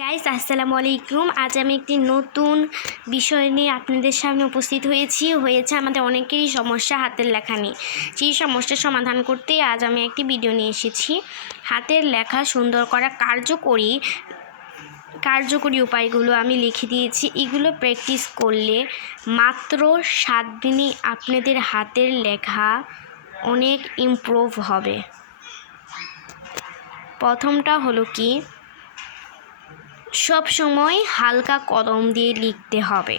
Guys আসসালামু আলাইকুম। আজ আমি একটি নতুন বিষয় নিয়ে আপনাদের সামনে উপস্থিত হয়েছে আমাদের অনেকেরই সমস্যা হাতের লেখা নিয়ে। সেই সমস্যার সমাধান করতে আজ আমি একটি ভিডিও নিয়ে এসেছি। হাতের লেখা সুন্দর করা কার্যকরী উপায়গুলো আমি লিখে দিয়েছি। এগুলো প্র্যাকটিস করলে মাত্র 7 দিনই আপনাদের হাতের লেখা অনেক ইমপ্রুভ হবে। প্রথমটা হলো কি, সব সময় হালকা কলম দিয়ে লিখতে হবে।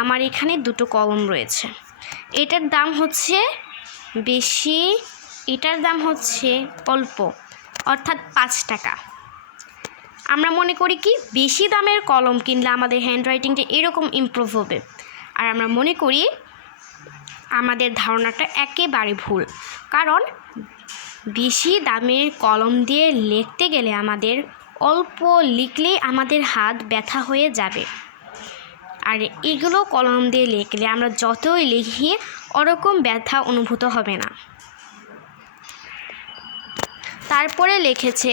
আমার এখানে দুটো কলম রয়েছে। এটার দাম হচ্ছে বেশি, এটার দাম হচ্ছে অল্প, অর্থাৎ 5 টাকা। আমরা মনে করি কি বেশি দামের কলম কিনলে আমাদের হ্যান্ডরাইটিংটা এরকম ইমপ্রুভ হবে, আর আমরা মনে করি আমাদের ধারণাটা একেবারে ভুল। কারণ বেশি দামের কলম দিয়ে লিখতে গেলে আমাদের অল্প লিখলেই আমাদের হাত ব্যথা হয়ে যাবে, আর এগুলো কলম দিয়ে লিখলে আমরা যতই লিখি ওরকম ব্যথা অনুভূত হবে না। তারপরে লিখেছে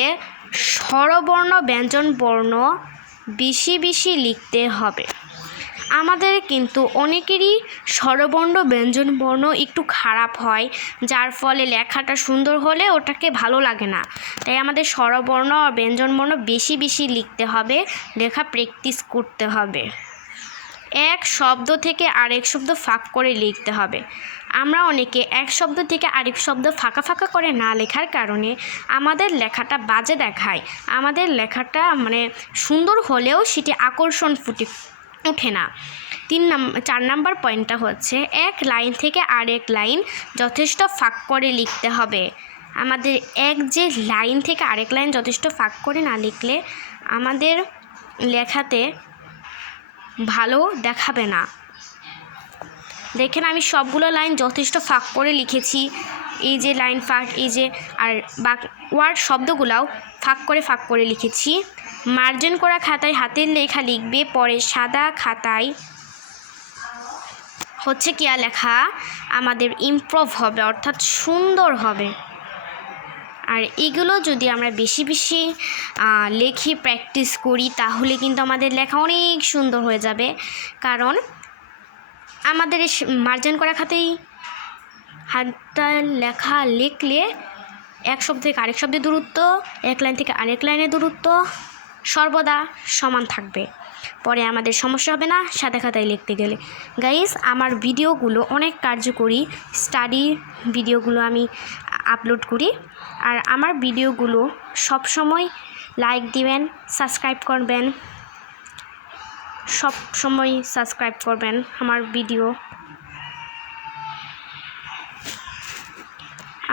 স্বরবর্ণ ব্যঞ্জন বর্ণ বেশি বেশি লিখতে হবে। আমাদের কিন্তু অনেকেরই স্বরবর্ণ ব্যঞ্জন বর্ণ একটু খারাপ হয়, যার ফলে লেখাটা সুন্দর হলে ওটাকে ভালো লাগে না। তাই আমাদের স্বরবর্ণ আর ব্যঞ্জন বর্ণ বেশি বেশি লিখতে হবে, লেখা প্র্যাকটিস করতে হবে। এক শব্দ থেকে আরেক শব্দ ফাঁক করে লিখতে হবে। আমরা অনেকে এক শব্দ থেকে আরেক শব্দ ফাঁকা ফাঁকা করে না লেখার কারণে আমাদের লেখাটা বাজে দেখায়। আমাদের লেখাটা সুন্দর হলেও সেটি আকর্ষণ ফুটে ওঠে না। 4 নাম্বার পয়েন্টটা হচ্ছে এক লাইন থেকে আরেক লাইন যথেষ্ট ফাঁক করে লিখতে হবে। আমাদের যে লাইন থেকে আরেক লাইন যথেষ্ট ফাঁক করে না লিখলে আমাদের লেখাতে ভালো দেখাবে না। দেখেন আমি সবগুলো লাইন যথেষ্ট ফাঁক করে লিখেছি। এই যে লাইন ফাঁক, এই যে আর ওয়ার্ড শব্দগুলাও ফাঁক করে লিখেছি। মার্জিন করা খাতায় হাতের লেখা লিখবে, পরে সাদা খাতায় হচ্ছে কি লেখা আমাদের ইমপ্রুভ হবে, অর্থাৎ সুন্দর হবে। আর এগুলো যদি আমরা বেশি বেশি লেখি প্র্যাকটিস করি তাহলে কিন্তু আমাদের লেখা অনেক সুন্দর হয়ে যাবে। কারণ আমাদের মার্জিন করা খাতায় হাতের লেখা লিখলে এক শব্দ থেকে আরেক শব্দের দূরত্ব, এক লাইন থেকে আরেক লাইনের দূরত্ব সর্বদা সমান থাকবে। পরে আমাদের সমস্যা হবে না সাদা খাতায় লিখতে গেলে। গাইস, আমার ভিডিওগুলো অনেক কার্যকরী স্টাডি ভিডিওগুলো আমি আপলোড করি, আর আমার ভিডিওগুলো সব সময় লাইক দিবেন, সাবস্ক্রাইব করবেন, সব সময় সাবস্ক্রাইব করবেন আমার ভিডিও।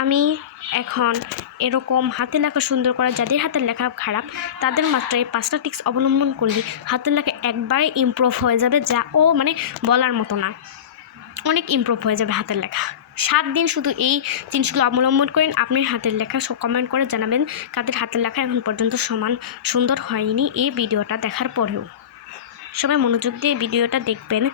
আমি এখন এরকম হাতের লেখা সুন্দর করা, যাদের হাতের লেখা খারাপ তাদের মাত্র এই 5টা টিপস অবলম্বন করলে হাতের লেখা একবারে ইমপ্রুভ হয়ে যাবে, যা বলার মতো না। অনেক ইমপ্রুভ হয়ে যাবে হাতের লেখা। 7 দিন শুধু এই জিনিসগুলো অবলম্বন করেন। আপনি হাতের লেখা কমেন্ট করে জানাবেন কাদের হাতের লেখা এখন পর্যন্ত সুন্দর হয়নি এই ভিডিওটা দেখার পরেও। সবাই মনোযোগ দিয়ে ভিডিওটা দেখবেন।